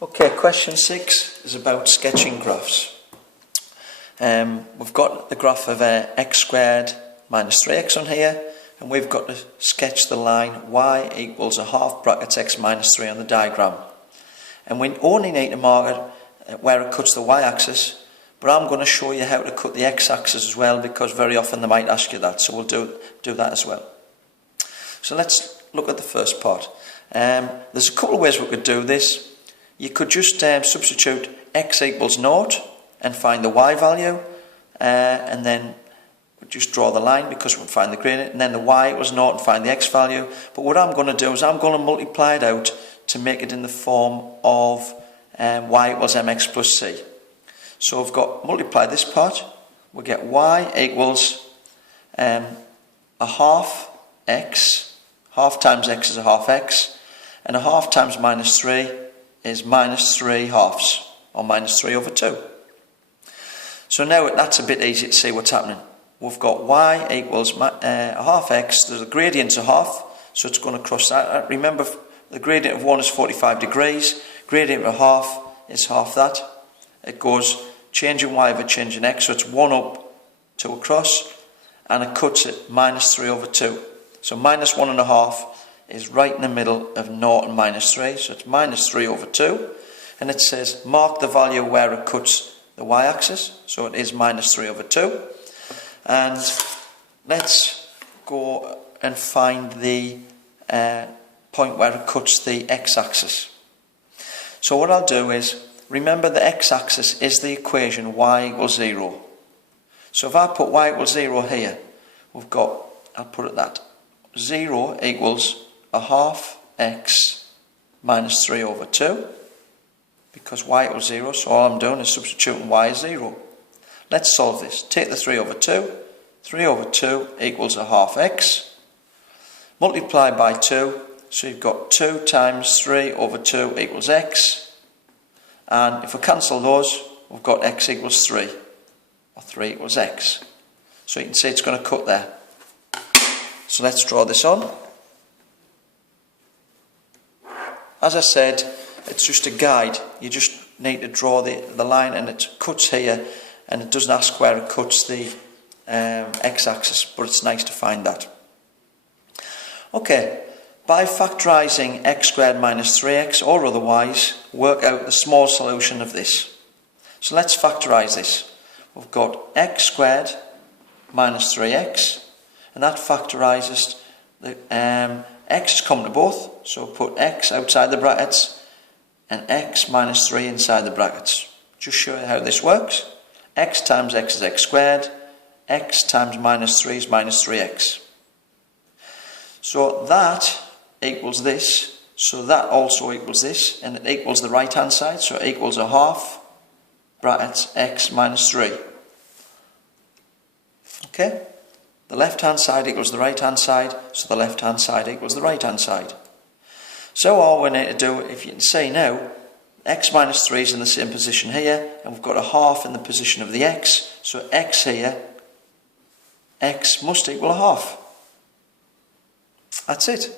Okay, question 6 is about sketching graphs. We've got the graph of x squared minus 3x on here, and we've got to sketch the line y equals a half brackets x minus 3 on the diagram. And we only need to mark it where it cuts the y-axis, but I'm going to show you how to cut the x-axis as well, because very often they might ask you that, so we'll do that as well. So let's look at the first part. There's a couple of ways we could do this. You could just substitute x equals 0 and find the y value, and then just draw the line because we'll find the gradient, and then the y equals 0 and find the x value. But what I'm going to do is I'm going to multiply it out to make it in the form of y equals mx plus c. So I've got multiply this part, we'll get y equals a half x, half times x is a half x, and a half times minus 3 is minus 3 halves, or minus 3 over 2. So now that's a bit easy to see what's happening. We've got y equals a half x, the gradient's a half, so it's going to cross that. Remember, the gradient of 1 is 45 degrees, gradient of a half is half that. It goes changing y over changing x, so it's 1 up, 2 across, and it cuts it minus 3 over 2. So minus 1.5 is right in the middle of 0 and minus 3, so it's minus 3 over 2, and it says mark the value where it cuts the y-axis, so it is minus 3 over 2. And let's go and find the point where it cuts the x-axis. So what I'll do is, remember the x-axis is the equation y equals 0. So if I put y equals 0 here, we've got, I'll put it that, 0 equals a half x minus 3 over 2, because y equals 0, so all I'm doing is substituting y as 0. Let's solve this. Take the 3 over 2, 3 over 2 equals a half x, multiply by 2, so you've got 2 times 3 over 2 equals x, and if we cancel those, we've got x equals 3, or 3 equals x. So you can see it's going to cut there. So let's draw this on. As I said, it's just a guide. You just need to draw the line, and it cuts here, and it doesn't ask where it cuts the x-axis, but it's nice to find that. Okay, by factorising x squared minus 3x or otherwise, work out the small solution of this. So let's factorise this. We've got x squared minus 3x, and that factorises the x is common to both, so put x outside the brackets and x minus 3 inside the brackets. Just show you how this works. X times x is x squared, x times minus 3 is minus 3x. So that equals this, so that also equals this, and it equals the right hand side, so it equals a half brackets x minus 3. Okay? The left hand side equals the right hand side, so the left hand side equals the right hand side. So all we need to do, if you can see now, x minus 3 is in the same position here, and we've got a half in the position of the x, so x here, x must equal a half. That's it.